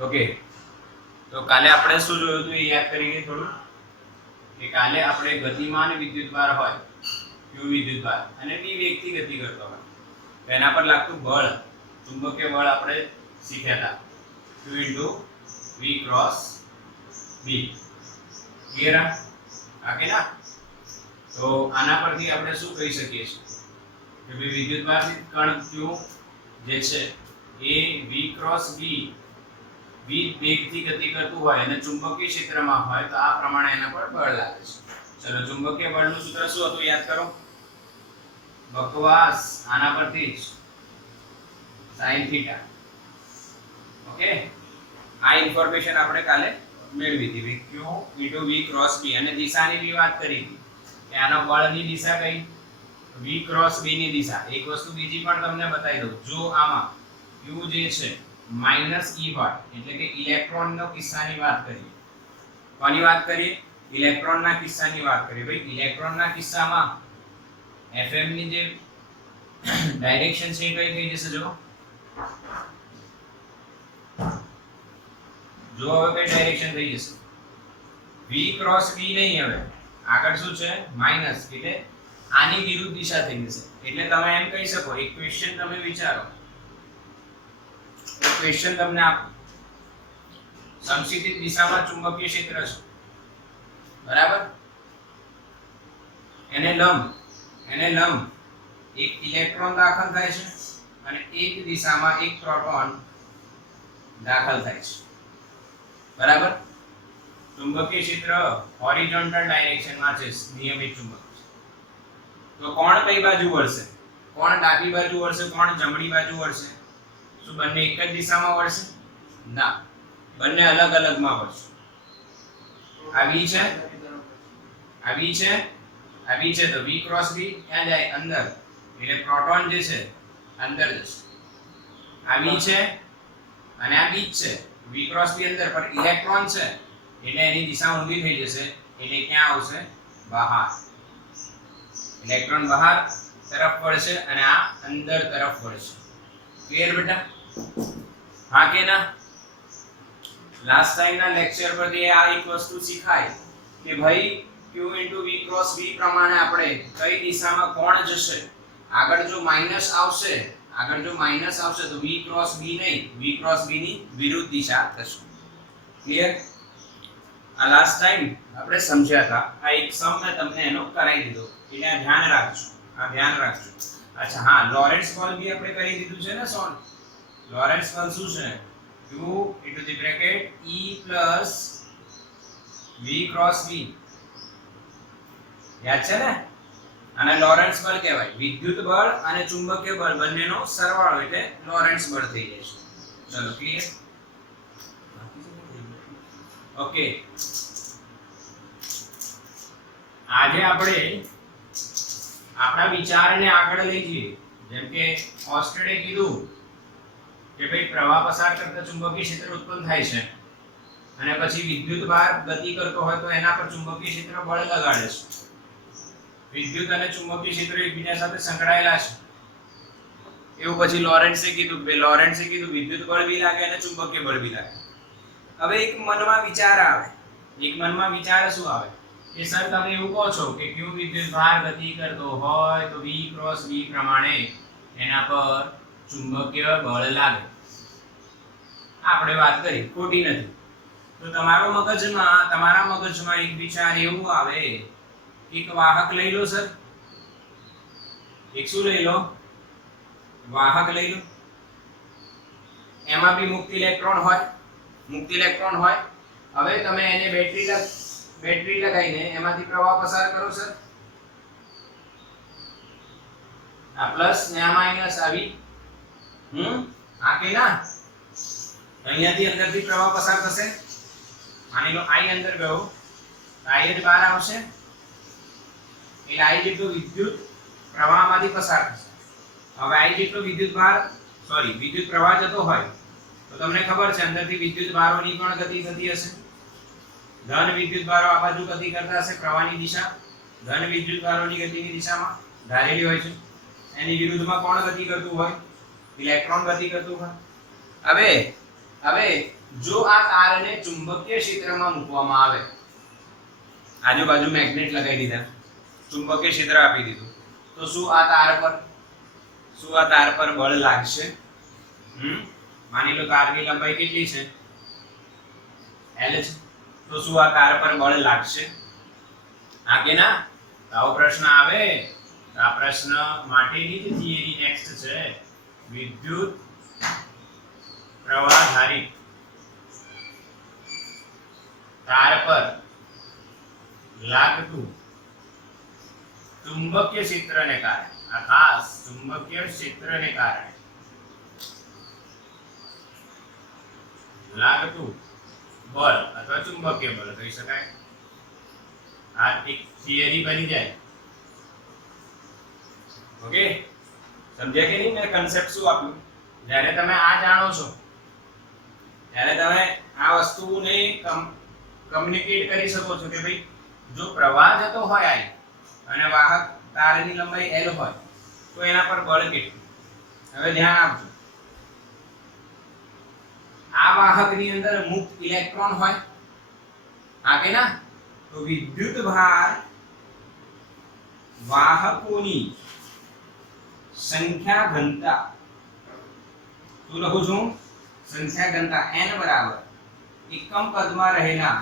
Okay, તો કાલે આપણે શું જોયું હતું એ યાદ કરીએ થોડું કે કાલે આપણે ગતિમાન વિદ્યુતભાર હોય q વિદ્યુતભાર અને v વેગથી ગતિ કરતો હોય તો એના પર લાગતું બળ ચુંબકીય બળ આપણે શીખ્યા હતા q v cross b clear આકે ના તો આના પરથી આપણે શું કહી શકીએ છીએ કે ભાઈ વિદ્યુતભારિત કણ q જે છે એ v ક્રોસ b વેગથી ગતિ કરતું હોય અને ચુંબકીય ક્ષેત્રમાં હોય તો આ પ્રમાણે એના પર બળ લાગે છે. ચલો ચુંબકીય બળનું સૂત્ર શું હતું યાદ કરો. બકવાસ આના પરથી જ sin θ. ઓકે, આ ઇન્ફોર્મેશન આપણે કાલે મેળવી હતી q v ક્રોસ b અને દિશાની બી વાત કરી હતી કે આનો બળની દિશા કઈ v ક્રોસ b ની દિશા. એક વસ્તુ બીજી પણ તમને બતાવી દઉં. જો આમાં q જે છે માઈનસ e હોય એટલે કે ઇલેક્ટ્રોન નો કિસ્સાની વાત કરીએ. કોની વાત કરીએ? ઇલેક્ટ્રોન ના કિસ્સાની વાત કરીએ. ભાઈ ઇલેક્ટ્રોન ના કિસ્સામાં fm ની જે ડાયરેક્શન છે એ કઈ થઈ જશે. જો હવે કઈ ડાયરેક્શન થઈ જશે v ક્રોસ b નહીં, હવે આગળ શું છે માઈનસ એટલે આની વિરુદ્ધ દિશા થઈ જશે. એટલે તમે એમ કહી શકો એક ક્વેશ્ચન તમે વિચારો, ક્વેશ્ચન તમને આપો સમક્ષિતિજ દિશામાં ચુંબકીય ક્ષેત્ર છે બરાબર, એને લંબ એક ઇલેક્ટ્રોન દાખલ થાય છે અને એક દિશામાં એક પ્રોટોન દાખલ થાય છે બરાબર. ચુંબકીય ક્ષેત્ર હોરિઝોન્ટલ ડાયરેક્શનમાં છે નિયમિત ચુંબક. તો કોણ કઈ બાજુ વળશે? કોણ ડાબી બાજુ વળશે, કોણ જમણી બાજુ વળશે? શું બંને એક જ દિશામાં વળશે? ના, બંને અલગ અલગમાં વળશે. આ v છે, આ v છે, આ v છે તો v ક્રોસ b ક્યાં જાય? અંદર. એટલે પ્રોટોન જે છે અંદર જશે. આ v છે અને આ b છે. v ક્રોસ b અંદર, પણ ઇલેક્ટ્રોન છે એટલે એની દિશા ઊંધી થઈ જશે. એટલે ક્યાં આવશે? બહાર. ઇલેક્ટ્રોન બહાર તરફ વળશે અને આ અંદર તરફ વળશે. ક્લિયર બેટા? હા કે ના? લાસ્ટ ટાઈમ ના લેક્ચર પરથી આ એક વસ્તુ શીખાય કે ભાઈ q v ક્રોસ b પ્રમાણે આપણે કઈ દિશામાં કોણ જશે. આગળ જો માઈનસ આવશે તો v ક્રોસ b નહીં, v ક્રોસ b ની વિરુદ્ધ દિશા થશે. ક્લિયર? આ લાસ્ટ ટાઈમ આપણે સમજ્યા હતા. આ એક સમ મેં તમને એનો કરાવી દીધો એટલે આ ધ્યાન રાખજો, આ ધ્યાન રાખજો. અચ્છા હા, લોરેન્ટ્ઝ બળ બી આપણે કરી દીધું છે ને સોલ્વ. લોરેન્ટ્ઝ બળ શું છે? q into the bracket e plus v cross b. યાદ છે ને? આને લોરેન્ટ્ઝ બળ કહેવાય. વિદ્યુત બળ અને ચુંબકીય બળ બંનેનો સરવાળો એટલે લોરેન્ટ્ઝ બળ થઈ જાય છે. ચલો ક્લિયર? ઓકે, આજે આપણે આપણા વિચારને આગળ લઈ જઈએ. જેમ કે ઓસ્ટેડે કીધું કે ભાઈ પ્રવાહ પસાર કરતા ચુંબકીય ક્ષેત્ર ઉત્પન્ન થાય છે અને પછી વિદ્યુત ભાર ગતિ કરતો હોય તો એના પર ચુંબકીય ક્ષેત્ર બળ લગાડે છે. વિદ્યુત અને ચુંબકીય ક્ષેત્ર એકબીજા સાથે સંકળાયેલા છે. એવું પછી લોરેન્ટ્ઝે કીધું વિદ્યુત બળ બી લાગે અને ચુંબકીય બળ બી લાગે. હવે એક મનમાં વિચાર આવે. શું આવે કે સર તમે એવું કહો છો કે q વિદ્યુત ભાર ગતિ કરતો હોય તો v ક્રોસ b પ્રમાણે એના પર ચુંબકીય બળ લાગે. આપણે વાત કરી ખોટી નથી. તો તમારા મગજમાં એક વિચાર એવું આવે એક વાહક લઈ લો સર. એક શું લઈ લો? વાહક લઈ લો. એમાં બી મુક્ત ઇલેક્ટ્રોન હોય. હવે તમે એને બેટરી લગાવીને એમાંથી પ્રવાહ પસાર કરો સર. આ પ્લસ ને આ માઈનસ આવી આ કે ના? અહીંયાથી અંદરથી પ્રવાહ પસાર થશે. માની લો I અંદર ગયો, I જ બહાર આવશે એટલે I જેટલો વિદ્યુત પ્રવાહમાંથી પસાર થશે. હવે I જેટલો વિદ્યુત પ્રવાહ જતો હોય તો તમને ખબર છે અંદરથી વિદ્યુત ભારોની પણ ગતિ થતી હશે. ધન વિદ્યુત ભારો આ બાજુ ગતિ કરતા હશે. પ્રવાહની દિશા ધન વિદ્યુત ભારોની ગતિની દિશામાં ધારેલી હોય છે. એની વિરુદ્ધમાં કોણ ગતિ કરતું હોય? ઇલેક્ટ્રોન ગતિ કરતું હોય. હવે હવે જો આ તારને ચુંબકીય ક્ષેત્રમાં મૂકવામાં આવે, આજુબાજુ મેગ્નેટ લગાવી દીધા, ચુંબકીય ક્ષેત્ર આપી દીધું, તો શું આ તાર પર બળ લાગશે? માની લો તારની લંબાઈ કેટલી છે? L છે. તો શું આ તાર પર બળ લાગશે? હા કે ના? આવો પ્રશ્ન આવે, આ પ્રશ્ન માટેની જ થિયરી નેક્સ્ટ છે, વિદ્યુત પ્રવાહધારિત તાર પર લાગતું ચુંબકીય ક્ષેત્રને કારણે, આ ખાસ ચુંબકીય ક્ષેત્રને કારણે લાગતું બળ અથવા ચુંબકીય બળ કહી શકાય. આ એક થિયરી બની જાય. ઓકે, સમજ્યા કે નહીં? મેં કન્સેપ્ટ શું આપ્યું? જ્યારે તમે આ જાણો છો, ત્યારે તમે આ વસ્તુને કમ્યુનિકેટ કરી શકો છો કે ભાઈ જો પ્રવાહ જતો હોય I અને વાહક તારની લંબાઈ L હોય તો એના પર બળ કેટલું? હવે ધ્યાન આપજો, આ વાહકની અંદર મુક્ત ઇલેક્ટ્રોન હોય, હા કે ના? તો વિદ્યુત ભાર વાહકોની સંખ્યા ઘનતા, શું લખું છું? સંખ્યા ઘનતા n બરાબર એકમ પદમાં રહેલા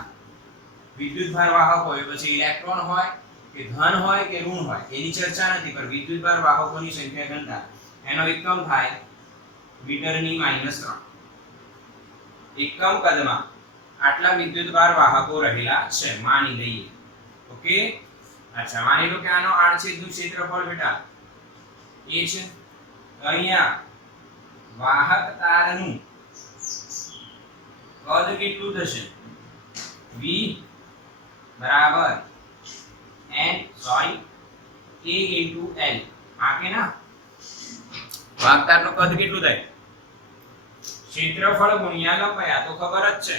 વિદ્યુતભાર વાહક હોય, પછી ઇલેક્ટ્રોન હોય કે ધન હોય કે ઋણ હોય એની ચર્ચા નથી, પણ વિદ્યુતભાર વાહકોની સંખ્યા ઘનતા એનો એકમ થાય મીટરની -3. એકમ કદમાં આટલા વિદ્યુતભાર વાહકો રહેલા છે માની લઈએ. ઓકે, અચ્છા, માની લો કે આનો આડછેદનું ક્ષેત્રફળ બેટા એ છે. અહીંયા વાહક તારનું કદ કેટલું થશે? V બરાબર a into L. આ કે ના? વાહક તારનું કદ કેટલું થાય? ક્ષેત્રફળ ગુણ્યા લંબાઈ. આ તો ખબર જ છે,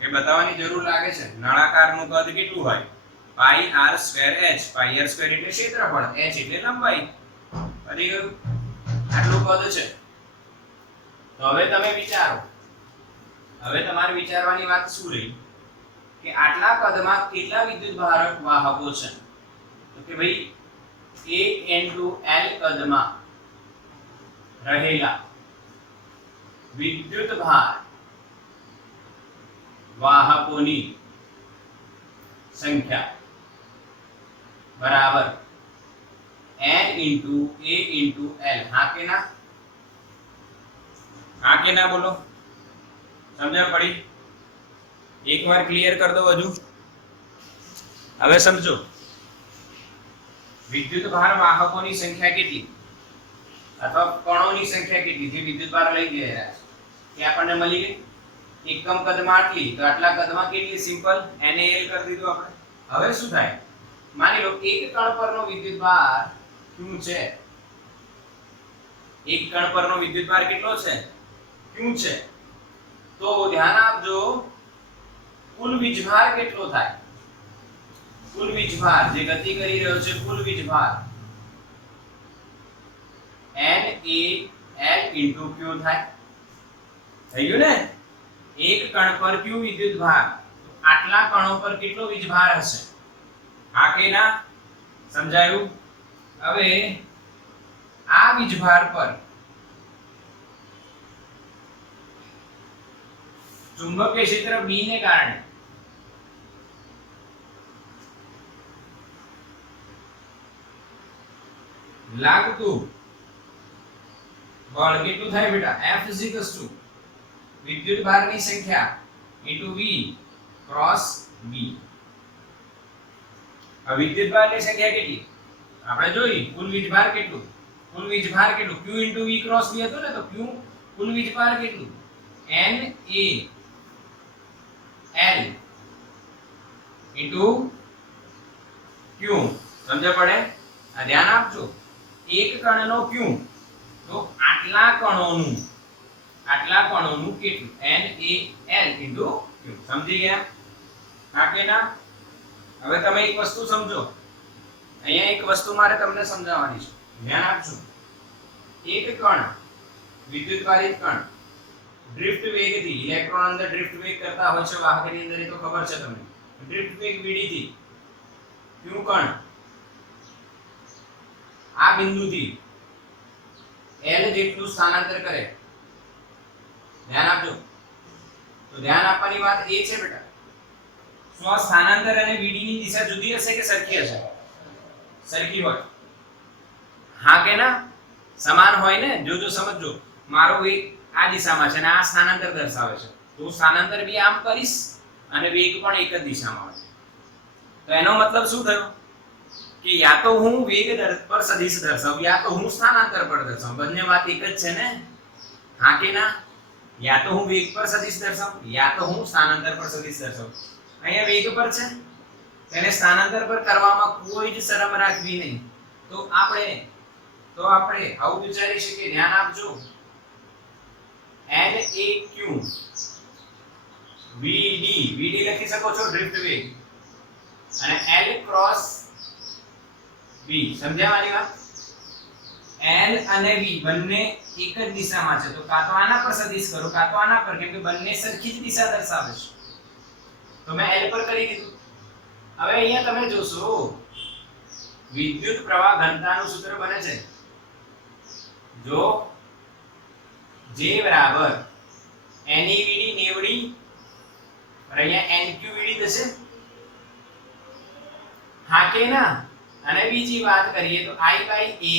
એ બતાવવાની જરૂર લાગે છે. નળાકારનું કદ કેટલું હોય? પાઈ r સ્ક્વેર h. પાઈ r સ્ક્વેર એટલે ક્ષેત્રફળ, h એટલે લંબાઈ. પડી ગયું? આટલું કદ છે. તો હવે તમે વિચારો, હવે તમારે વિચારવાની વાત શું રહી કે આટલા કદમાં કેટલા વિદ્યુતભાર વાહકો છે? તો કે ભાઈ a into L કદમાં રહેલા વિદ્યુતભાર વાહકોની સંખ્યા બરાબર n into a into L. હા કે ના? હા કે ના બોલો? સમજણ પડી? એકવાર ક્લિયર કરી દો હજુ. હવે સમજો, વિદ્યુતભાર વાહકોની સંખ્યા કેટલી અથવા કણોની સંખ્યા કેટલી જે વિદ્યુતભાર લઈ ગયા છે એ આપણને મળી ગઈ. એકમ કદમાં આટલી, તો આટલા કદમાં કેટલી? સિમ્પલ NaL કરી દીધું આપણે. હવે શું થાય? માની લો એક કણ પરનો વિદ્યુતભાર શું છે? એક કણ પરનો વિદ્યુતભાર કેટલો છે? શું છે? તો ધ્યાન આપજો, કુલ વીજભાર કેટલો થાય? કુલ વીજભાર જે ગતિ કરી રહ્યો છે, કુલ વીજભાર NaL into q થાય. થઈ ગયું ને? એક કણ પર q વિદ્યુતભાર, આટલા કણો પર કેટલો વીજભાર હશે? હા કે ના? સમજાયું? હવે આ વીજભાર પર ચુંબકીય ક્ષેત્ર B ને કારણે લાગતું બળ કેટલું થાય બેટા? F વિદ્યુતભારની સંખ્યા into V ક્રોસ B. આ વિદ્યુતભારની સંખ્યા કેટલી આપણે જોઈ? કુલ વીજભાર કેટલું? કુલ વીજભાર કેટલું? Q into V cross B હતું ને, તો Q કુલ વીજભાર કેટલું? NaL into Q. સમજ પડે? આ ધ્યાન આપજો, એક કણનો Q તો આટલા કણોનું કેટલું? NaL into Q. સમજી ગયા? હા કે ના? હવે તમે એક વસ્તુ સમજો, અહીંયા એક વસ્તુ મારે તમને સમજાવવાની છે, ધ્યાન આપજો. એક કણ, વિદ્યુતભારિત કણ ડ્રિફ્ટ વેગથી ઇલેક્ટ્રોન અંદર ડ્રિફ્ટ વેગ કરતા હોય છે વાહકની અંદર, એ તો ખબર છે તમને. ડ્રિફ્ટ વેગ vd થી q કણ આ બિંદુથી l જેટલું સ્થાનાંતર કરે. ધ્યાન આપજો. તો ધ્યાન આપવાની વાત એ છે બેટા, શું આ સ્થાનાંતર અને vd ની દિશા જુદી હશે કે સરખી હશે? સરખી હોય. હા કે ના? સમાન હોય ને. જો સમજજો, મારો વેગ આ દિશામાં છે અને આ સ્થાનાંતર દર્શાવે છે, તો સ્થાનાંતર બી આમ કરીશ અને વેગ પણ એક જ દિશામાં હશે. તો એનો મતલબ શું થયો કે યા તો હું વેગ પર સદિશ દર્શાવું, યા તો હું સ્થાનાંતર પર દર્શાવું. બંને વાત એક જ છે ને? હા કે ના? યા તો હું વેગ પર સદિશ દર્શાવું, યા તો હું સ્થાનાંતર પર સદિશ દર્શાવું. અહીંયા વેગ પર છે, તેને સ્થાનાંતર પર કરવામાં કોઈ જ શરમ રાખવી નહીં. તો આપણે આવું વિચારી શકીએ. ધ્યાન આપજો. L A Q VD લખી શકો છો ડ્રિફ્ટ વેગ, અને L ક્રોસ V. સમજ્યા મારી વાત? L અને V બંને એક જ દિશામાં છે, તો કાં તો આના પર સદિશ કરો કાં તો આના પર, કેમ કે બંને સરખી જ દિશા દર્શાવે છે. તો મેં L પર કરી દીધું. હવે અહીંયા તમે જોશો વિદ્યુત પ્રવાહ ઘનતાનું સૂત્ર બને છે, જો J બરાબર NeVd 90 और અહીંયા NqVd થશે. હા કે ના? અને બીજી વાત કરીએ તો I/A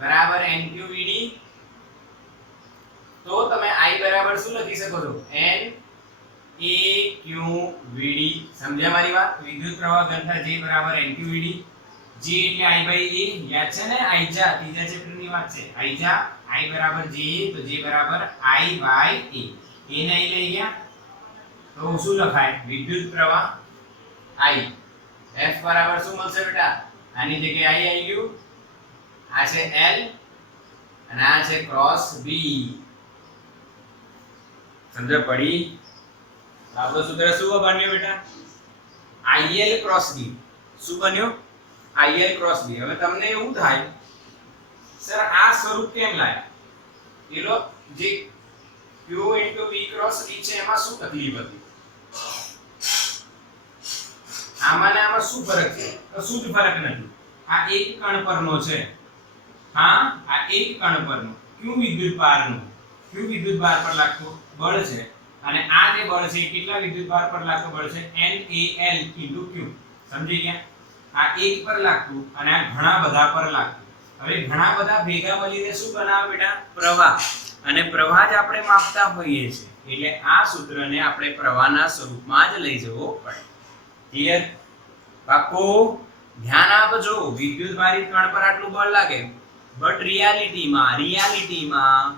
બરાબર NqVd, તો તમે I બરાબર શું લખી શકો છો? NaQVd. સમજ્યા મારી વાત? વિદ્યુત પ્રવાહ ઘનતા J બરાબર NqVd. J એટલે I/A, યાદ છે ને? આઈજા ત્રીજા ચેપ્ટરની વાત છે. આઈજા I બરાબર J, તો J બરાબર I/A. એ ને અહીં લઈ ગયા તો શું લખાય? વિદ્યુત પ્રવાહ I. F બરાબર શું મળશે બેટા? આની જગ્યાએ I આવી ગયું. આ છે L અને આ છે ક્રોસ B. સમજ પડી? આપણો સૂત્ર શું બન્યો બેટા? IL cross B. શું બન્યો? IL cross B. હવે તમને એવું થાય, સર આ સ્વરૂપ કેમ લાયા? એલો જે Q * V ક્રોસ B છે એમાં શું તકલીફ હતી? આમાં ને આમાં શું ફરક છે? કશું જ ફરક નથી. આ એક કણ પરનો છે. હા, આ એક કણ પરનો Q વિદ્યુત ભાર પર લાગતું બળ છે, અને આ જે બળ છે કેટલા વિદ્યુત ભાર પર લાગતું બળ છે? NaL * Q. સમજી ગયા? આ એક પર લાગતું અને આ ઘણા બધા પર લાગતું. હવે ઘણા બધા ભેગા મળીને શું બનાવે બેટા? પ્રવાહ. અને પ્રવાહ જ આપણે માપતા હોઈએ છીએ, એટલે આ સૂત્રને આપણે પ્રવાહના સ્વરૂપમાં જ લઈ જવો પડે. ક્લિયર? પાકો? ધ્યાન આપજો. વિદ્યુત ભારિત કણ પર આટલું બળ લાગે, બટ રિયાલિટીમાં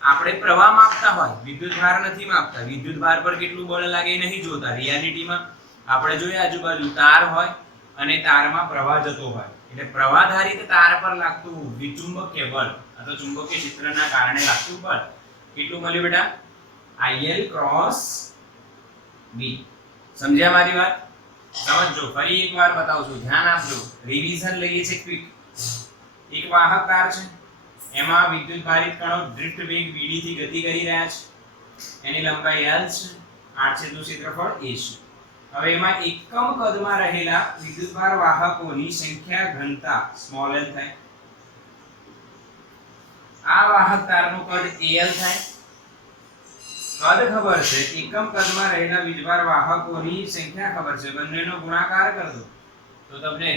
આપણે પ્રવાહ માપતા હોય, વિદ્યુત ભાર નથી માપતા. વિદ્યુત ભાર પર કેટલું બળ લાગે એ નહીં જોતા. રિયાલિટીમાં આપણે જોઈએ આજુબાજુ તાર હોય અને તારમાં પ્રવાહ જતો હોય, એટલે પ્રવાહધારિત તાર પર લાગતું વિચુંબકીય બળ અથવા ચુંબકીય ક્ષેત્રના કારણે લાગતું બળ કેટલું મળ્યું બેટા? IL cross B. સમજ્યા મારી વાત? સમજો. ફરી એકવાર બતાવું છું, ધ્યાન આપજો. રિવિઝન લઈએ છે ક્વિક. એક વાહક તાર છે, એમાં વિદ્યુત ભારિત કણો ડ્રિફ્ટ વેગ vd થી ગતિ કરી રહ્યા છે. એની લંબાઈ L છે, આડછેદનું ક્ષેત્રફળ A છે. હવે એમાં એકમ કદમાં રહેલા વિદ્યુતભાર વાહકોની સંખ્યા ઘનતા સ્મોલ l થાય. આ વાહક તારનું કદ Al થાય. કદ ખબર છે, એકમ કદમાં રહેલા વીજભાર વાહકોની સંખ્યા ખબર છે, બંનેનો ગુણાકાર કર દો તો તમને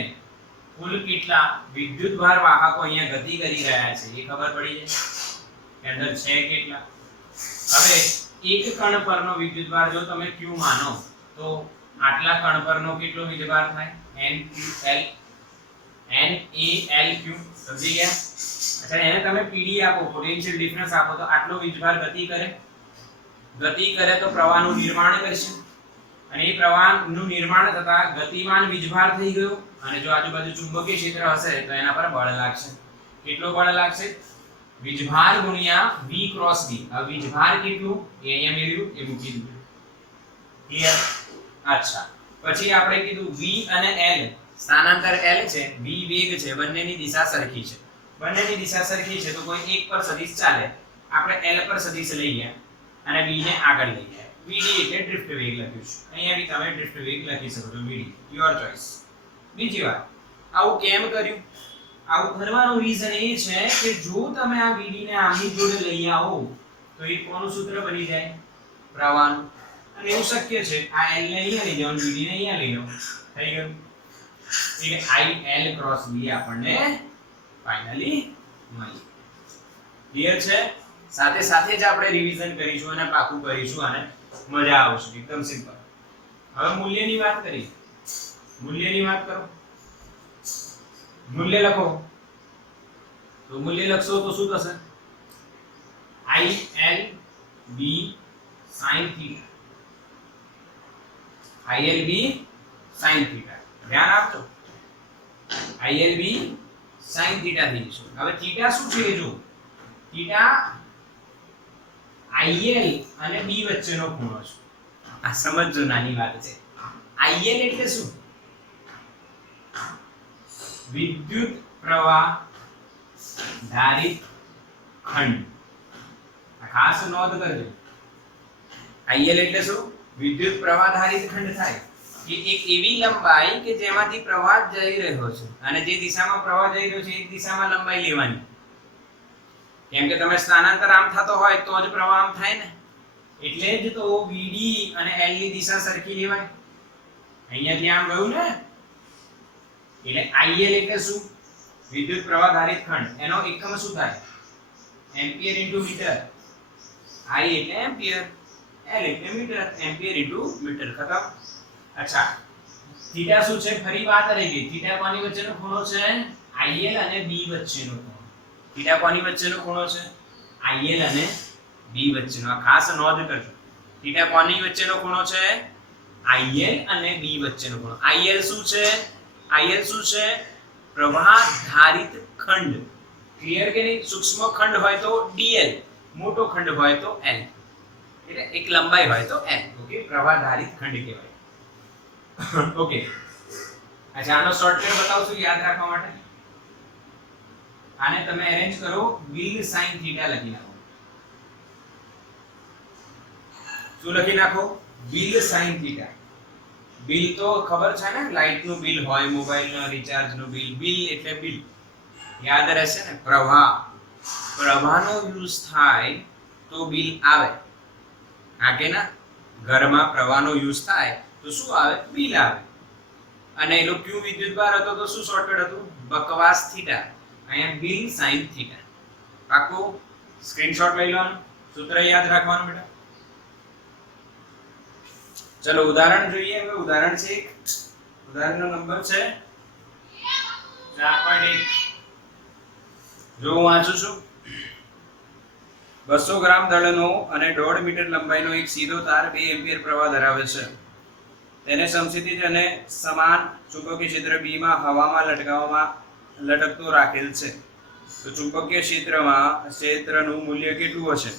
કુલ કેટલા વિદ્યુતભાર વાહકો અહીંયા ગતિ કરી રહ્યા છે એ ખબર પડી જાય કે અંદર છે કેટલા. હવે એક કણ પરનો વિદ્યુતભાર જો તમે q માનો તો આટલા કણ પરનો કેટલો વીજભાર થાય? NaLQ. સમજી ગયા? અચ્છા, એને તમે PD આપો, પોટેન્શિયલ ડિફરન્સ આપો, તો આટલો વીજભાર ગતિ કરે તો પ્રવાહનું નિર્માણ કરશે, અને એ પ્રવાહનું નિર્માણ થતા ગતિમાન વીજભાર થઈ ગયો, અને જો આજુબાજુ ચુંબકીય ક્ષેત્ર હશે તો એના પર બળ લાગશે. કેટલો બળ લાગશે? વીજભાર ગુણ્યા V ક્રોસ B. આ વીજભાર કેટલું એ અહીંયા મેળવ્યું, એ મૂકી દીધું. ક્લિયર? અચ્છા, પછી આપણે કીધું V અને L, સ્થાનાંતર L છે, V વેગ છે, બંનેની દિશા સરખી છે. બંનેની દિશા સરખી છે તો કોઈ એક પર સદિશ ચાલે. આપણે L પર સદિશ લઈ ગયા, અને b ને આગળ લઈ જાય. vd એટલે ડ્રિફ્ટ વેગ લખ્યું છે. અહીંયા બી તમે ડ્રિફ્ટ વેગ લખી શકો છો vd, યોર ચોઇસ. બીજી વાત, આવું કેમ કર્યું? આવું કરવાનું રીઝન એ છે કે જો તમે આ vd ને આમની જોડે લઈ આવો તો એ કોનું સૂત્ર બની જાય? પ્રવાહનું. અને એવું શક્ય છે આ l ને અહીંયા લઈ જાઓ, vd ને અહીંયા લઈ લો, થઈ ગયું. એટલે il ક્રોસ b આપણને ફાઇનલી મળી. ક્લિયર છે? સાથે સાથે જ આપણે રિવિઝન કરીશું અને પાકું કરીશું અને મજા આવશે. એકદમ સિમ્પલ. હવે મૂલ્યની વાત કરીએ. મૂલ્યની વાત કરો. મૂલ્ય લખો. તો મૂલ્ય લખશો તો શું થશે? il b sin theta. il b sin theta. ધ્યાન આપજો. il b sin theta થઈ જશે. હવે થીટા શું છે જો? થીટા il અને b વચ્ચેનો ખૂણો છે. આ સમજજો, નાની વાત છે. il એટલે શું? વિદ્યુત પ્રવાહ ધારિત ખંડ. આ ખાસ નોંધ કરજો. il એટલે શું? વિદ્યુત પ્રવાહ ધારિત ખંડ થાય કે એક એવી લંબાઈ કે જેમાંથી પ્રવાહ જઈ રહ્યો છે અને જે દિશામાં પ્રવાહ જઈ રહ્યો છે એ દિશામાં લંબાઈ લેવાની. કેમ કે તમે સ્થાનાંતર આમ થતો હોય તો જ પ્રવાહ આમ થાય ને. એટલે જ તો vd અને l ની દિશા સરખી લેવાય. અહીંયાથી આમ ગયું ને, એટલે il એટલે શું? વિદ્યુત પ્રવાહ ધારિત ખંડ. એનો એકમ શું થાય? Ampere into meter. i એટલે એમ્પિયર, l એટલે મીટર, એમ્પિયર ઇન્ટુ મીટર. ખતમ. અચ્છા, થીટા શું છે? ફરી વાત રહી ગઈ. થીટા કોની વચ્ચેનો ખૂણો છે? il અને b વચ્ચેનો ખૂણો. થીટા કોની વચ્ચેનો ખૂણો છે? il અને b વચ્ચેનો. આ ખાસ નોંધ કરજો. થીટા કોની વચ્ચેનો ખૂણો છે? il અને b વચ્ચેનો ખૂણો. il શું છે? il શું છે? પ્રવાહ ધારિત ખંડ. ક્લિયર કે નહીં? સૂક્ષ્મ ખંડ હોય તો dl, મોટો ખંડ હોય તો l. એટલે એક લંબાઈ હોય તો l. ઓકે, પ્રવાહ ધારિત ખંડ કહેવાય. ઓકે, અચ્છા, આનો શોર્ટકટ બતાવશું યાદ રાખવા માટે. આને તમે અરેન્જ કરો, બિલ sin થીટા લખી નાખો. શું લખી નાખો? Bill sin theta. બિલ તો ખબર છે ને, લાઇટ નું બિલ હોય, મોબાઈલ નો રિચાર્જ નું બિલ. બિલ એટલે બિલ યાદ રહેશે ને. પ્રવાહ, પ્રવાહનો યુઝ થાય તો બિલ આવે. હા કે ના? ઘરમાં પ્રવાહનો યુઝ થાય તો શું આવે? બિલ આવે. અને એનો ક્યુ વિદ્યુતભાર હતો તો શું શોર્ટકટ હતું? બકવાસ થીટા. અહીંયા બિલ sin થીટા. પાકું? સ્ક્રીનશોટ લઈ લેવાનું, સૂત્ર યાદ રાખવાનું બેટા. ચલો ઉદાહરણ જોઈએ. હવે ઉદાહરણ છે, ઉદાહરણનો નંબર છે 4.1. જો હું વાંચું છું. 200 ગ્રામ દળનો અને 1.5 મીટર લંબાઈનો એક સીધો તાર 2 એમ્પિયર પ્રવાહ ધરાવે છે. તેને સમસ્થિતિ અને સમાન ચુંબકીય ક્ષેત્ર b માં હવામાં લટકતો રાખેલ છે. તો ચુંબકીય ક્ષેત્રનું મૂલ્ય કેટલું હશે?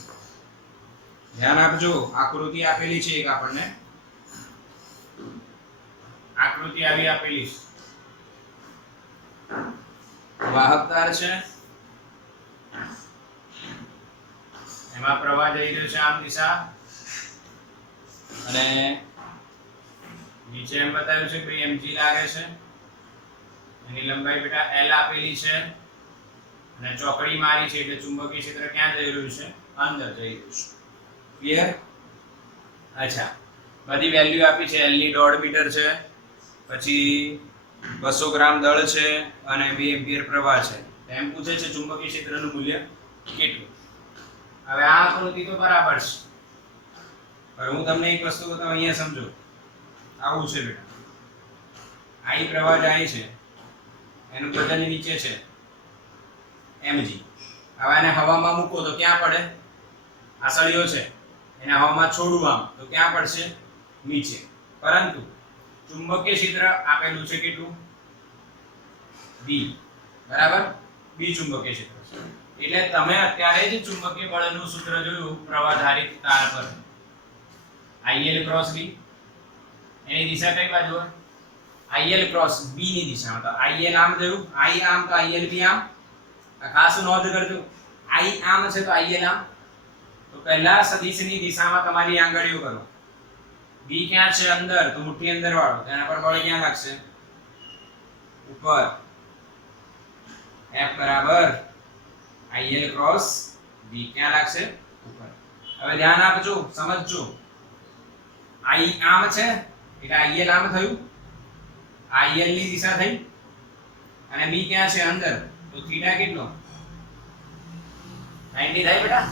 ધ્યાન આપજો. આકૃતિ આપેલી છે એક આપણને. આકૃતિ આવી આપેલી છે. વાહક તાર છે, એમાં પ્રવાહ જઈ રહ્યો છે આમ દિશા, અને નીચે એમ બતાવ્યું છે કે mg લાગે છે. એની લંબાઈ બેટા l આપેલી છે અને ચોકડી મારી છે એટલે ચુંબકીય ક્ષેત્ર ક્યાં જઈ રહ્યું છે? અંદર જઈ રહ્યું છે. ક્લિયર? અચ્છા, બધી વેલ્યુ આપી છે. l ની 1.5 મીટર છે, પછી 200 ગ્રામ દળ છે અને 2 એમ્પિયર પ્રવાહ છે. એમ પૂછે છે ચુંબકીય ક્ષેત્રનું મૂલ્ય કેટલું. હવે આ આકૃતિ તો બરાબર છે, પણ હું તમને એક વસ્તુ બતાવું. અહીંયા સમજો. આવું છે બેટા, I પ્રવાહ જાય છે, એનું વજન નીચે છે mg. હવે આને હવામાં મૂકો તો ક્યાં પડે? આ સળિયો છે, એને હવામાં છોડું આમ તો ક્યાં પડશે? નીચે. પરંતુ ચુંબકીય ક્ષેત્ર આપેલું છે કેટલું? b. બરાબર? b ચુંબકીય ક્ષેત્ર છે. એટલે તમે અત્યારે જ ચુંબકીય બળનું સૂત્ર જોયું પ્રવાહ ધારિત તાર પર. il cross b. એની દિશા કઈ બાજુ હોય? il ક્રોસ b ની દિશામાં. તો il આમ ગયું, I આમ તો il b આમ. આ ખાસ નોંધ કરજો. I આમ છે તો il આમ. તો તો પહેલા સદિશની દિશામાં તમારી આંગળીઓ કરો. બી ક્યાં છે? અંદર. તો મુઠ્ઠી અંદર વાળો. તેના પર બળ ક્યાં લાગશે? ઉપર. F બરાબર IL ક્રોસ B ક્યાં લાગશે? ઉપર. હવે ધ્યાન આપજો, સમજજો. I આમ છે એટલે IL આમ થયું. IL ની દિશા થઈ અને B ક્યાં છે? અંદર. તો થીટા કેટલો? 90 થાય બેટા.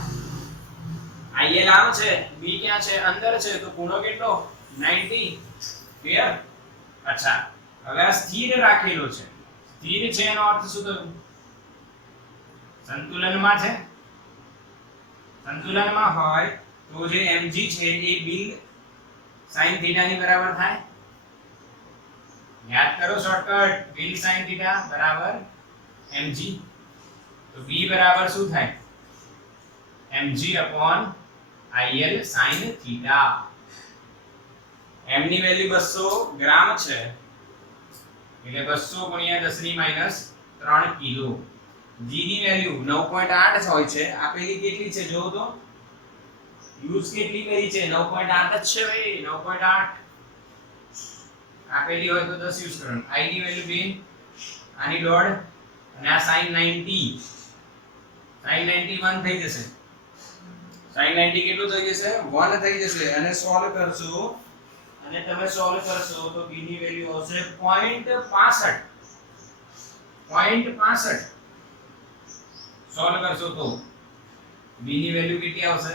IL આમ છે, B ક્યાં છે? અંદર છે, તો ખૂણો કેટલો? 90. ક્લિયર? અચ્છા, હવે આ સ્થિર રાખેલો છે. સ્થિર છે એનો અર્થ શું થયો? સંતુલનમાં છે. સંતુલનમાં હોય તો જે mg છે એ બિંદ sin થીટા ની બરાબર થાય. યાદ કરો શોર્ટકટ. બિંદ sin થીટા બરાબર mg. તો b બરાબર શું થાય? mg upon IL sin theta. m ની વેલ્યુ 200 ગ્રામ છે એટલે 200 ગુણ્યા 10 ની -3 કિલો. g ની વેલ્યુ 9.8 હોય છે. આપેલી કેટલી છે જોવો તો. યુઝ કેટલી કરી છે? 9.8 જ છે ભાઈ. 9.8 આપેલી હોય તો 10 યુઝ કરવાનું. i ની વેલ્યુ 2, આની દોઢ અને આ sin 90. sin 90 1 થઈ જશે. sin 90 કેટલું થઈ જશે? 1 થઈ જશે. અને સોલ્વ કરશો અને તમે સોલ્વ કરશો તો b ની વેલ્યુ આવશે 0.65. 0.65 સોલ્વ કરશો તો b ની વેલ્યુ કેટલી આવશે?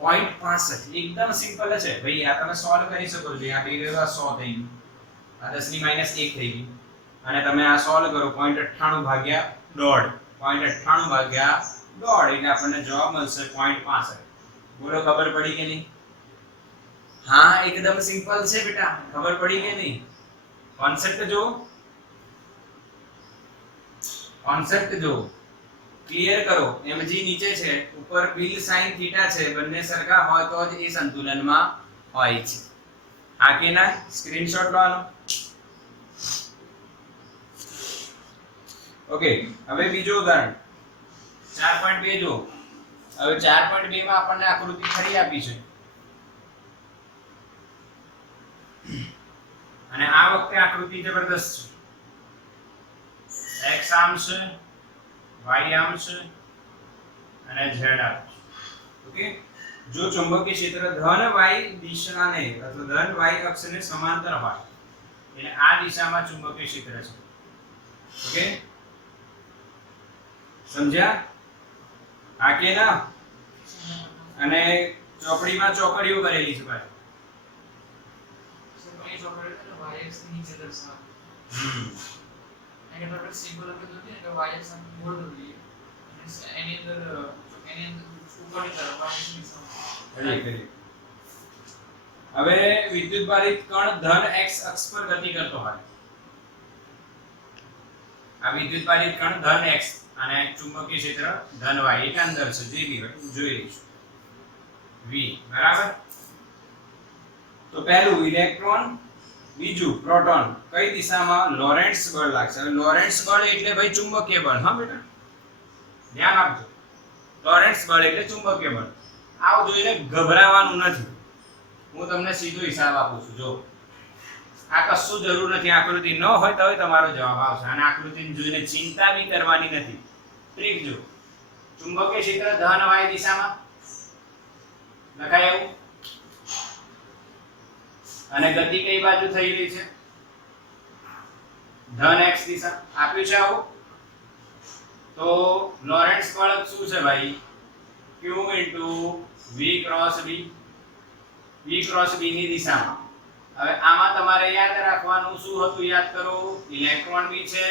0.65. એકદમ સિમ્પલ છે ભાઈ. આ તમે સોલ્વ કરી શકો છો. આ બે વેલ્યુ 100 થઈ ગઈ, આ 10 ની -1 થઈ ગઈ અને તમે આ સોલ્વ કરો 0.98 ભાગ્યા દોઢ. 0.98 ભાગ્યા દોઢ એટલે આપણને જવાબ મળશે 0.65. બોલો, ખબર પડી કે નહીં? હા, એકદમ સિમ્પલ છે બેટા. ખબર પડી કે નહીં? કોન્સેપ્ટ જો, કોન્સેપ્ટ જો. ક્લિયર કરો. mg નીચે છે, ઉપર બિલ sin થીટા છે. બંને સરખા હોય તો જ એ સંતુલનમાં હોય છે. આ કે ના? સ્ક્રીનશોટ લેવાનો. ઓકે, હવે બીજો ઉદાહરણ 4.2 જો. હવે 4.2 માં આપણને આકૃતિ ખરી આપી છે અને આ વખતે આકૃતિ જબરદસ્ત છે. x આમ છે, y આમ છે અને z આમ છે. ઓકે, જો ચુંબકીય ક્ષેત્ર ધન y દિશાને અથવા ધન y અક્ષને સમાંતર હોય એટલે આ દિશામાં ચુંબકીય ક્ષેત્ર છે. ઓકે, સમજ્યા? આ કે ના? અને ચોપડીમાં ચોકડીઓ કરેલી છે ભાઈ. નીચે દર્શાવે એની પર સિમ્બોલ આપેલું છે કે y અક્ષ બોર્ડ હોય એની અંદર ઉપરની તરફ y કરી. હવે વિદ્યુતભારિત કણ ધન x અક્ષ પર ગતિ કરતો હોય. આ વિદ્યુતભારિત કણ ધન x અને ચુંબકીય ક્ષેત્ર ધન y એક અંદર છે. જે બી હોય જોઈ લઈશું. v બરાબર. તો પહેલું ઇલેક્ટ્રોન, બીજું પ્રોટોન. કઈ દિશામાં લોરેન્ટ્ઝ બળ લાગશે? લોરેન્ટ્ઝ બળ એટલે ભાઈ ચુંબકીય બળ. હા બેટા, ધ્યાન આપજો. લોરેન્ટ્ઝ બળ એટલે ચુંબકીય બળ. આવ જોઈને ગભરાવાનું નથી. હું તમને સીધો હિસાબ આપું છું. જો આ કશું જરૂર નથી. આકૃતિ ન હોય તો તમારો જવાબ આવશે. અને આકૃતિને જોઈને ચિંતા બી કરવાની નથી. ટ્રીક જો. ચુંબકીય ક્ષેત્ર ધન y દિશામાં લખાય એવું. અને ગતિ કઈ બાજુ થઈ રહી છે? ધન x દિશા. આપ્યું છે આવું. તો લોરેન્ટ્ઝ બળ શું છે ભાઈ? q v cross b. v cross b ની દિશામાં. હવે આમાં તમારે યાદ રાખવાનું શું હતું? યાદ કરો. ઇલેક્ટ્રોન બી છે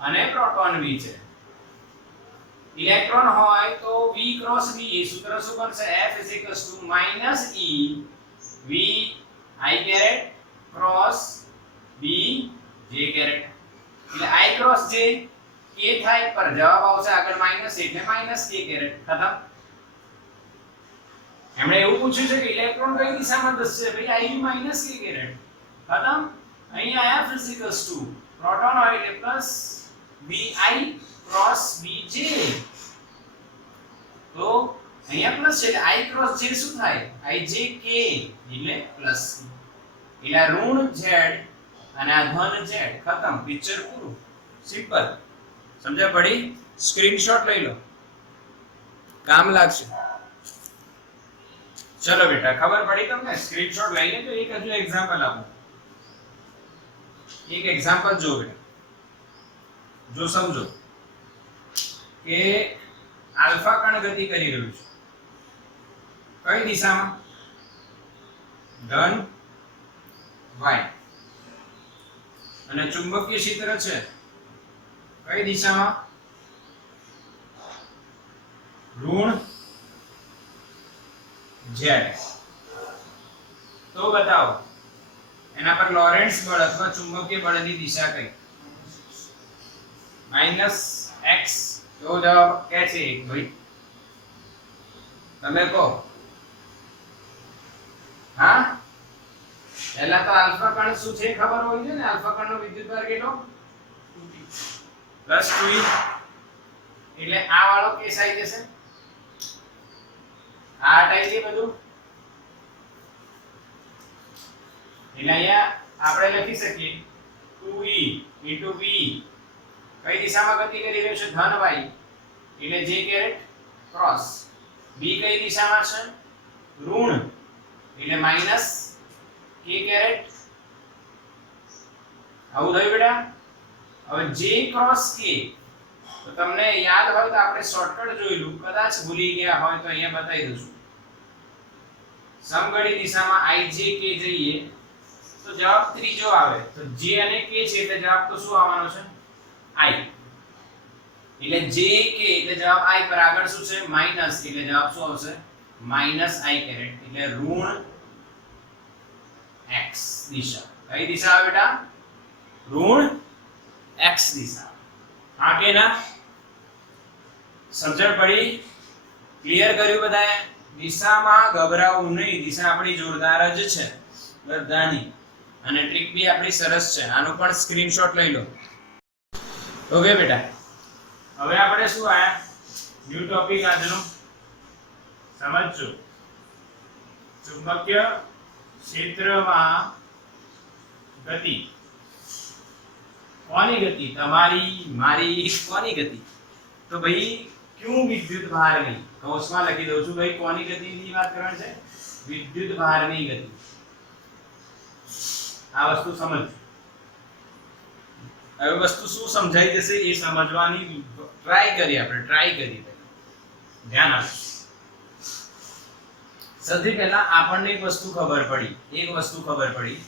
અને પ્રોટોન બી છે. ઇલેક્ટ્રોન હોય તો v ક્રોસ b. સૂત્ર શું બનશે? F - e v I caret cross b j caret. એટલે I cross j k થાય પર જવાબ આવશે આગળ માઈનસ એટલે માઈનસ k caret. ખતમ. એમણે એવું પૂછ્યું છે કે ઇલેક્ટ્રોન કઈ દિશામાં જશે? ભાઈ I માઈનસ k caret. ખતમ. અહીંયા F પ્રોટોન હોય એટલે પ્લસ bi cross bj. તો અહીંયા પ્લસ છે એટલે i ક્રોસ j શું થાય ij k એટલે પ્લસ એટલે ઋણ z અને આ ધન z ખતમ પિક્ચર પૂરું સિમ્પલ સમજ્યા પડી સ્ક્રીનશોટ લઈ લો કામ લાગશે ચલો બેટા ખબર પડી તમને સ્ક્રીનશોટ લઈ લેજો એક હજુ એક્ઝામ્પલ આપો એક એક્ઝામ્પલ જો બેટા જો સમજો કે આલ્ફા કણ ગતિ કરી રહ્યું છે કઈ દિશામાં ધન y અને ચુંબકીય ક્ષેત્ર છે કઈ દિશામાં ઋણ z તો બતાવો એના પર લોરેન્ટ્ઝ બળ અથવા ચુંબકીય બળની દિશા કઈ -x એવો જવાબ કે છે એક ભાઈ તમે કહો હા પહેલા તો આલ્ફા કણ શું છે ખબર હોવી જોઈએ ને આલ્ફા કણનો વિદ્યુતભાર કેટલો 2e એટલે આ વાળો કેસ આવી જશે આ હટાઈ દે બધું એટલે અહીંયા આપણે લખી શકીએ 2e * v કઈ દિશામાં ગતિ કરી રહ્યો છે ધન y એટલે j કેરેટ ક્રોસ b કઈ દિશામાં છે ઋણ એટલે માઈનસ k કેરેટ આવું થયું બેટા હવે j ક્રોસ k તો તમને યાદ હોય તો આપણે શોર્ટકટ જોઈલું કદાચ ભૂલી ગયા હોય તો અહીંયા બતાવી દઉં છું સમઘડી દિશામાં ij k જઈએ તો જવાબ ત્રીજો આવે તો j અને k છે એટલે જવાબ તો શું આવવાનો છે i એટલે j k એટલે જવાબ i પર આગળ શું છે માઈનસ એટલે જવાબ શું આવશે -i કેરેટ એટલે ઋણ x દિશા કઈ દિશા આવે બેટા ઋણ x દિશા હા કે ના સમજણ પડી ક્લિયર કર્યું બધાએ દિશામાં ગભરાવું નહીં દિશા આપણી જોરદાર જ છે બધાની અને ટ્રીક બી આપણી સરસ છે આનો પણ સ્ક્રીનશોટ લઈ લો ઓકે બેટા હવે આપણે શું આયા ન્યુ ટોપિક આજનો સમજજો ચુંબકીય ક્ષેત્રમાં ગતિ કોની ગતિ તમારી મારી કોની ગતિ તો ભાઈ ક્यों વિદ્યુત ભારની કૌંસમાં લખી દઉં છું ભાઈ કોની ગતિની વાત કરવાની છે વિદ્યુત ભારની ગતિ આ વસ્તુ સમજ હવે વસ્તુ શું સમજાઈ જશે એ સમજવાની ટ્રાય કરીએ આપણે ધ્યાન આપો સૌથી પહેલા આપણને એક વસ્તુ ખબર પડી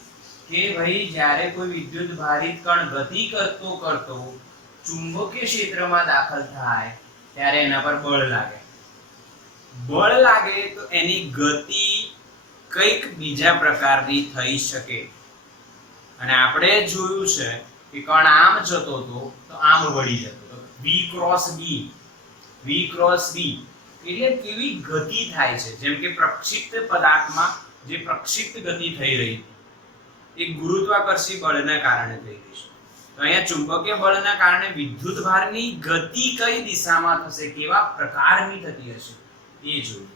કે ભાઈ જ્યારે કોઈ વિદ્યુત ભારિત કણ ગતિ કરતો ચુંબકીય ક્ષેત્રમાં દાખલ થાય ત્યારે એના પર બળ લાગે તો એની ગતિ કઈક બીજા પ્રકારની થઈ શકે અને આપણે જોયું છે કે કણ આમ જતો હતો તો આમ વળી જતો હતો v ક્રોસ b એટલે કેવી ગતિ થાય છે જેમ કે પ્રક્ષિપ્ત પદાર્થમાં જે પ્રક્ષિપ્ત ગતિ થઈ રહી હતી એ ગુરુત્વાકર્ષી બળના કારણે થઈ રહી છે તો અહીંયા ચુંબકીય બળના કારણે વિદ્યુત ભારની ગતિ કઈ દિશામાં થશે કેવા પ્રકારની થતી હશે એ જોયું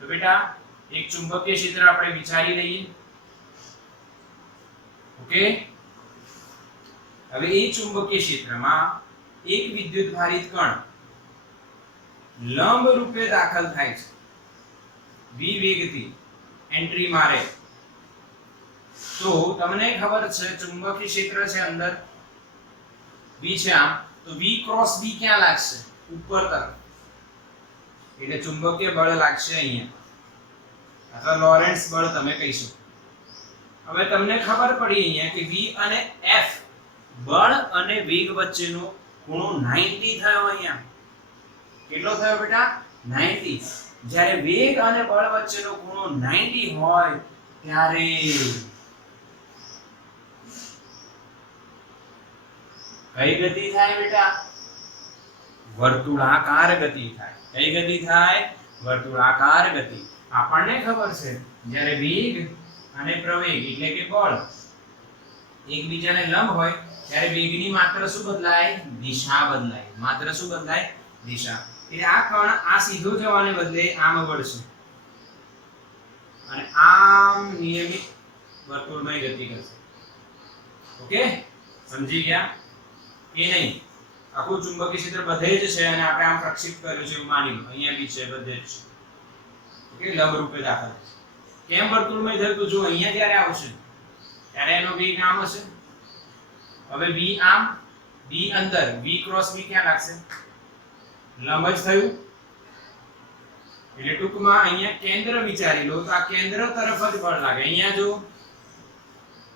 તો બેટા એક ચુંબકીય ક્ષેત્ર આપણે વિચારી લઈએ ઓકે હવે એ ચુંબકીય ક્ષેત્રમાં એક વિદ્યુત ભારિત કણ લંબ રૂપે દાખલ થાય છે v વેગથી એન્ટ્રી મારે તો તમને ખબર છે ચુંબકીય ક્ષેત્ર છે અંદર v છે આમ તો v ક્રોસ b ક્યાં લાગશે ઉપર તરફ એટલે ચુંબકીય બળ લાગશે અહીંયા અથવા લોરેન્ટ્ઝ બળ તમે કહી શકો હવે તમને ખબર પડી અહીંયા કે v અને f બળ અને વેગ વચ્ચેનો ખૂણો 90 થયો અહીંયા કેટલો થયો બેટા 90 જ્યારે વેગ અને બળ વચ્ચેનો ખૂણો 90 હોય ત્યારે કઈ ગતિ થાય બેટા વર્તુળાકાર ગતિ થાય કઈ ગતિ થાય વર્તુળાકાર ગતિ આપણને ખબર છે જ્યારે વેગ અને પ્રવેગ એટલે કે બળ એકબીજાને લંબ હોય ત્યારે વેગની માત્ર શું બદલાય દિશા બદલાય માત્ર શું બદલાય દિશા એટલે આ કણ આ સીધો જવાને બદલે આમ વળશે અને આમ નિયમિત વર્તુળમય ગતિ કરશે. ઓકે, સમજી ગયા કે નહીં? આખું ચુંબકીય ક્ષેત્ર બધે જ છે અને આપણે આમ પ્રક્ષેપ કર્યું છે એવું માની લો. અહીંયા બી છે, બધે જ છે. ઓકે, લંબ રૂપે દાખલ થશે. કેમ વર્તુળમય થયું? તો જો અહીંયા જ્યારે આવશે ત્યારે એનો વેગ આમ હશે. હવે v આમ, v અંદર, v ક્રોસ v ક્યાં લાગશે? લંબ જ થયું. એટલે ટૂંકમાં અહીંયા કેન્દ્ર વિચારી લો તો આ કેન્દ્ર તરફ જ બળ લાગે. અહીંયા જો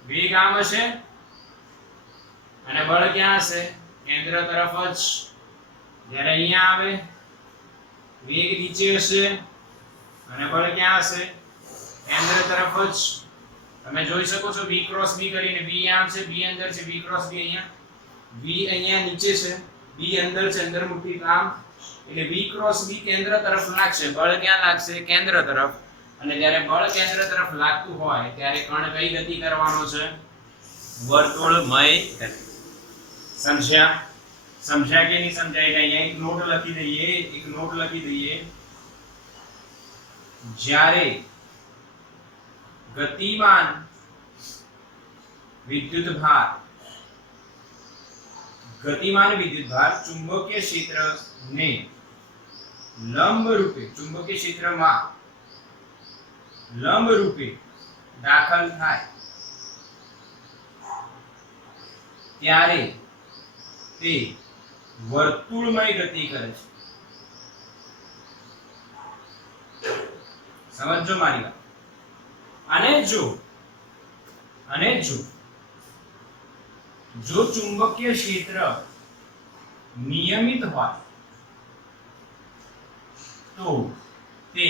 વેગ આમ હશે અને બળ ક્યાં હશે? કેન્દ્ર તરફ જ. જ્યારે અહીંયા આવે વેગ નીચે હશે અને બળ ક્યાં હશે? કેન્દ્ર તરફ જ. તમે જોઈ શકો છો v ક્રોસ v કરીને v આમ છે, b અંદર છે, v ક્રોસ v અહીંયા, v અહીંયા નીચે છે, b અંદર છે, અંદર મૂકી આમ, એટલે v ક્રોસ v કેન્દ્ર તરફ લાગશે. બળ ક્યાં લાગશે? કેન્દ્ર તરફ. અને જ્યારે બળ કેન્દ્ર તરફ લાગતું હોય ત્યારે કણ કઈ ગતિ કરવાનો છે? વર્તુળમય ગતિ. સમજ્યા? સમજ્યા કે નહીં સમજાય? અહીંયા એક નોટ લખી દઈએ, એક નોટ લખી દઈએ. જ્યારે ગતિમાન વિદ્યુત ભાર ચુંબકીય ક્ષેત્રને લંબ રૂપે, ચુંબકીય ક્ષેત્રમાં લંબ રૂપે દાખલ થાય ત્યારે તે વર્તુળમય ગતિ કરે છે. સમજો મારી વાત. અને જો ચુંબકીય ક્ષેત્ર નિયમિત હોય તો તે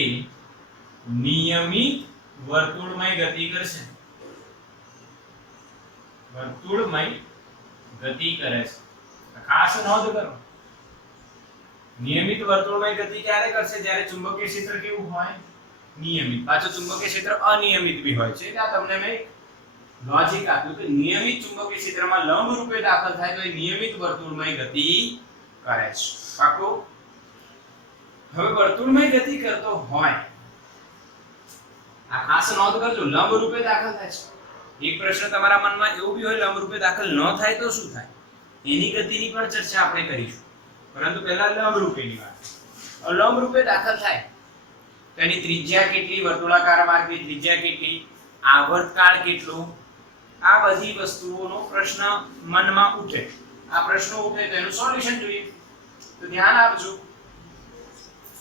નિયમિત વર્તુળમય ગતિ કરશે. વર્તુળમય ગતિ કરે છે. ખાસ નોંધ કરો, નિયમિત વર્તુળમય ગતિ ક્યારે કરશે? જ્યારે ચુંબકીય ક્ષેત્ર કેવું હોય? નિયમિત. પાછું ચુંબકીય ક્ષેત્ર અનિયમિત બી હોય છે. એટલે આ તમને મેં લોજિક આપ્યું કે નિયમિત ચુંબકીય ક્ષેત્રમાં લંબ રૂપે દાખલ થાય તો એ નિયમિત વર્તુળમય ગતિ કરે છે. પાકું? હવે વર્તુળમય ગતિ કરતો હોય, આ ખાસ નોંધ કરજો, લંબ રૂપે દાખલ થાય છે. એક પ્રશ્ન તમારા મનમાં એવું બી હોય, લંબ રૂપે દાખલ ન થાય તો શું થાય? એની ગતિની પણ ચર્ચા આપણે કરીશું. પરંતુ પહેલા લંબ રૂપેની વાત. લંબ રૂપે દાખલ થાય તો એની ત્રિજ્યા કેટલી? વર્તુળાકાર માર્ગની ત્રિજ્યા કેટલી? આવર્તકાળ કેટલો? આ બધી વસ્તુઓનો પ્રશ્ન મનમાં ઉઠે. આ પ્રશ્નો ઉઠે તો એનું સોલ્યુશન જોઈએ. તો ધ્યાન આપજો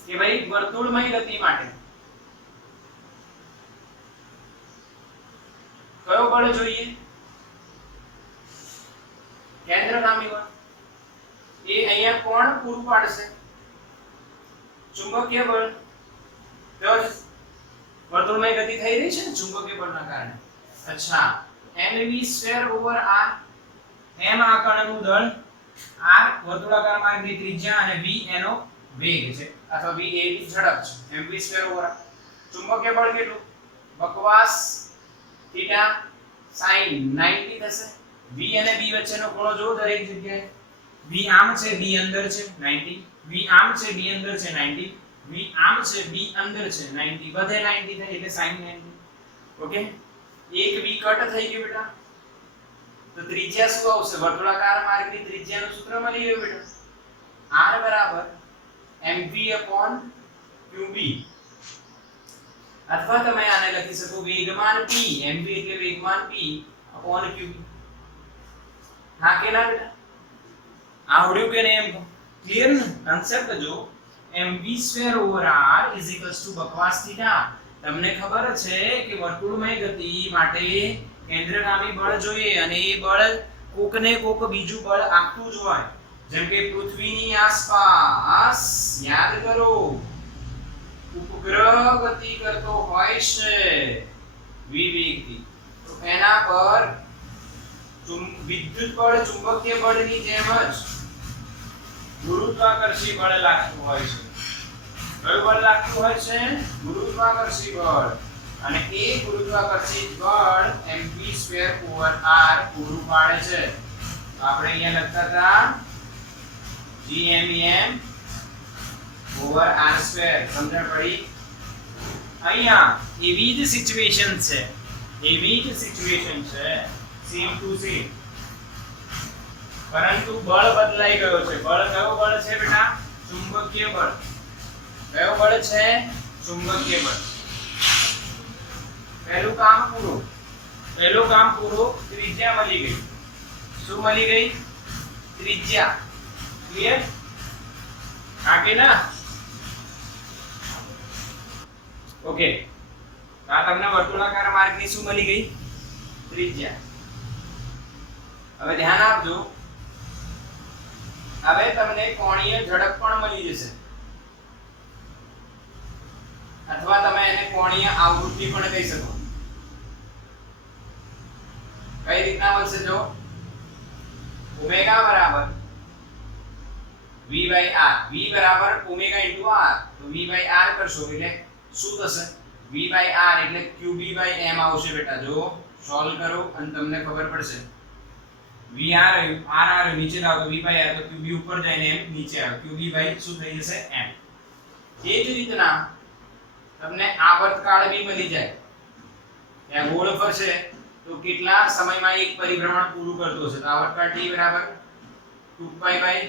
કે ભાઈ વર્તુળમય ગતિ માટે કયો બળ જોઈએ? કેન્દ્રગામી બળ. એ અહીંયા કોણ પૂરું પાડશે? ચુંબકીય બળ. તો વર્તુળમય ગતિ થઈ રહી છે ને ચુંબકીય બળના કારણે. અચ્છા, mv²/r, m આ કણનું દળ, r વર્તુળાકાર માર્ગની ત્રિજ્યા અને v એનો વેગ છે અથવા v એ ઝડપ છે. mv²/r. ચુંબકીય બળ કેટલું? બકવાસ થીટા sin 90 થશે. v અને b વચ્ચેનો ખૂણો જો દરેક જગ્યાએ. v આમ છે, b અંદર છે 90. v આમ છે, b અંદર છે 90. v આમ છે, b અંદર છે 90. બધે 90 થાય એટલે sin 90. ઓકે, એક v કટ થઈ ગયું બેટા. તો ત્રિજ્યા શું આવશે? વર્તુળાકાર માર્ગની ત્રિજ્યાનું સૂત્ર મળી ગયું બેટા. r બરાબર mv/qb. અથવા તમે આને લખી શકો વેગમાન p. mv એટલે વેગમાન p /qb. હા કેલા બેટા? આવડ્યું કે નહીં? એમ ક્લિયર ને કન્સેપ્ટ? જો mv²/r બકવાસ થીટા. તમને ખબર છે કે વર્તુળમય ગતિ માટે કેન્દ્રગામી બળ જોઈએ અને એ બળ કોકને કોક બીજું બળ આપતું જ હોય. જેમ કે પૃથ્વીની આસપાસ યાદ કરો ઉપગ્રહ ગતિ કરતો હોય છે વિવેકથી, તો એના પર વિદ્યુત બળ ચુંબકીય બળની જેમ જ ગુરુત્વાકર્ષી બળ લાગતું હોય છે. કયું બળ લાગતું હોય છે? ગુરુત્વાકર્ષી બળ. અને એ ગુરુત્વાકર્ષી બળ mv²/r પૂરું પાડે છે. આપણે અહીંયા લખતા હતા gmem ઓવર r સ્ક્વેર. સમજણ પડી? અહીંયા એવી જ સિચ્યુએશન છે, સેમ ટુ સેમ, પરંતુ બળ બદલાઈ ગયો છે. બળ કયો બળ છે બેટા? ચુંબકીય બળ. કયો બળ છે? ચુંબકીય બળ. પહેલું કામ પૂરું. ત્રિજ્યા મળી ગઈ. શું મળી ગઈ? ત્રિજ્યા. ક્લિયર? હા કે ના? ઓકે. આ તમને વર્તુળાકાર માર્ગની શું મળી ગઈ? ત્રિજ્યા. હવે ધ્યાન આપજો. હવે તમને કોણીય ઝડપ પણ મળી જશે, અથવા તમે એને કોણીય આવૃત્તિ પણ કહી શકો. કઈ રીતના મળશે? જો ઓમેગા બરાબર v by r, v બરાબર ઓમેગા * r, તો v by r કરશો એટલે શું થશે? v by r એટલે qb by m આવશે બેટા. જો સોલ્વ કરો અને તમને ખબર પડશે. v r આવ્યું, નીચે લાવો તો v by r, તો qb ઉપર જઈને m નીચે આવે, qb by શું થઈ જશે? m. એ જ રીતના તમને આવર્તકાળ બી મળી જાય. ત્યાં ગોળ ફરશે તો કેટલા સમયમાં એક પરિભ્રમણ પૂરું કરતો હશે? તો આવર્તકાળ t બરાબર 2π by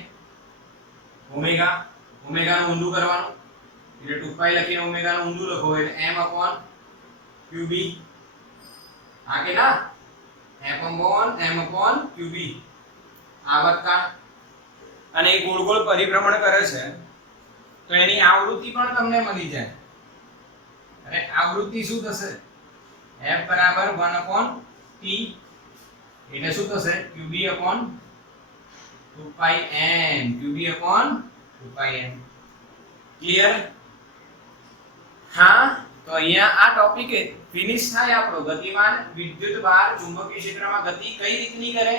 ઓમેગા. ઓમેગાનું ઊંધું કરવાનું એટલે 2π લખીને ઓમેગાનું ઊંધું લખો એટલે m upon qb. આ કે ના? m upon qb આવર્તકાળ. અને એ ગોળ ગોળ પરિભ્રમણ કરે છે તો એની આવૃત્તિ પણ તમને મળી જાય. અને આવૃત્તિ શું થશે? f બરાબર 1 upon t એટલે શું થશે? qb upon 2πn. qb upon 2πn. Clear? હા, તો અહીંયા આ ટોપિક ફિનિશ થાય આપણો. ગતિમાન વિદ્યુત ભાર ચુંબકીય ક્ષેત્રમાં ગતિ કઈ રીતની કરે?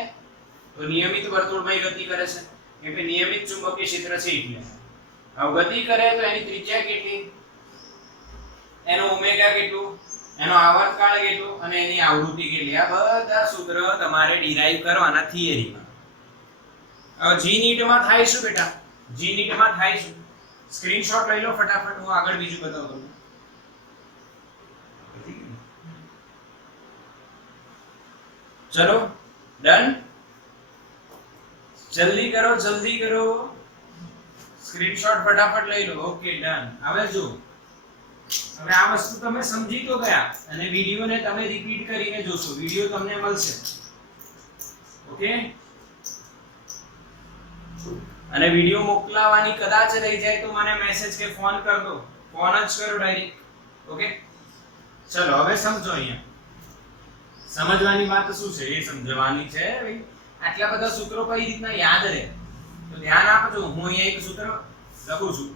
તો નિયમિત વર્તુળમય ગતિ કરે છે, કેમ કે નિયમિત ચુંબકીય ક્ષેત્ર છે એટલે. હવે ગતિ કરે તો એની ત્રિજ્યા કેટલી, એનો ઓમેગા કેટલું, એનો આવર્તકાળ કેટલું અને એની આવૃત્તિ કેટલી, આ બધા સૂત્ર તમારે ડિરાઈવ કરવાના થિયરીમાં. હવે જી નીટમાં થાય શું બેટા? જી નીટમાં થાય શું? સ્ક્રીનશોટ લઈ લો ફટાફટ, હું આગળ બીજું બતાવું તમને. ચલો ડન. જલ્દી કરો. સ્ક્રીનશોટ ફટાફટ લઈ લો. Okay done. હવે જો, હવે આ વસ્તુ તમે સમજી તો ગયા અને વિડિયોને તમે રિપીટ કરીને જોશો. વિડિયો તમને મળશે. ઓકે? અને વિડિયો મોકલાવાની કદાચ રહી જાય તો મને મેસેજ કે ફોન કર દો. ફોન જ કરો ડાયરેક્ટ. ઓકે? ચલો હવે સમજો. અહીંયા સમજવાની વાત શું છે એ સમજવાની છે ભાઈ. આટલા બધા સૂત્રો કઈ રીતના યાદ રહે તો ધ્યાન આપજો. હું અહીંયા એક સૂત્ર લખું છું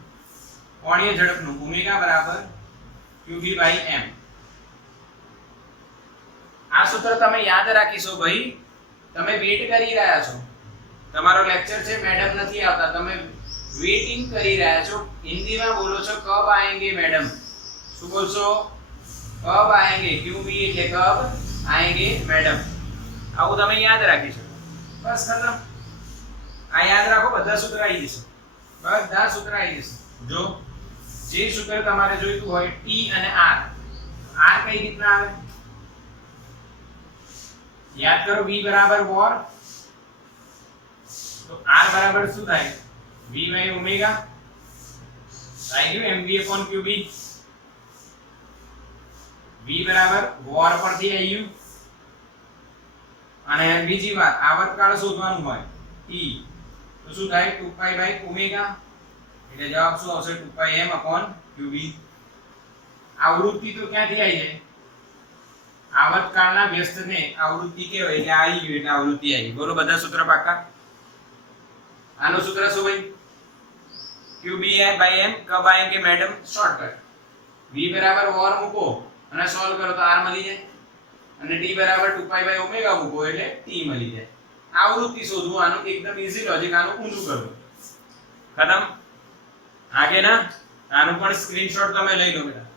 કોણીય ઝડપનું. ઓમેગા બરાબર qb by m. આ સૂત્ર તમે યાદ રાખીશો ભાઈ. તમે વેઇટ કરી રહ્યા છો, તમારો લેક્ચર છે, મેડમ નથી આવતા, તમે વેઇટિંગ કરી રહ્યા છો. હિન્દીમાં બોલો છો કબ આएंगे મેડમ. શું બોલશો? કબ આएंगे. qb એટલે કબ આएंगे મેડમ. આવું તમે યાદ રાખી શકો. બસ ખતમ. આ યાદ રાખો, બધા સૂત્ર આવી જશે. જો જે સૂત્ર તમારે જોઈતું હોય t અને r. r કઈ રીતના આવે? યાદ કરો. v બરાબર વોર, તો r બરાબર શું થાય? v by omega. આવી ગયું mv upon qb. v બરાબર વોર પરથી આવ્યું. અને બીજી વાત, આવર્તકાળ શોધવાનું હોય t, તો શું થાય? 2π by ઓમેગા. એટલે જવાબ શું આવશે? 2πm upon qb. આવૃત્તિ તો ક્યાંથી આવી જાય? આવર્તકાળના વ્યસ્તને આવૃત્તિ કહેવાય. એટલે આવી ગયું એટલે આવૃત્તિ આવી. બોલો બધા સૂત્ર પાક્કા? આનું સૂત્ર શું ભાઈ? qb by m કબ આएंगे મેડમ. શોર્ટકટ. v બરાબર વોર મૂકો અને સોલ્વ કરો તો r મળી જાય. અને t બરાબર 2π by ઓમેગા મૂકો એટલે t મળી જાય. આવૃત્તિ શોધવું આનું એકદમ ઈઝી લોજિક. આનું ઊંધું કરો. ખતમ. આગે ના? આનું પણ સ્ક્રીનશોટ તમે લઈ લો બેટા.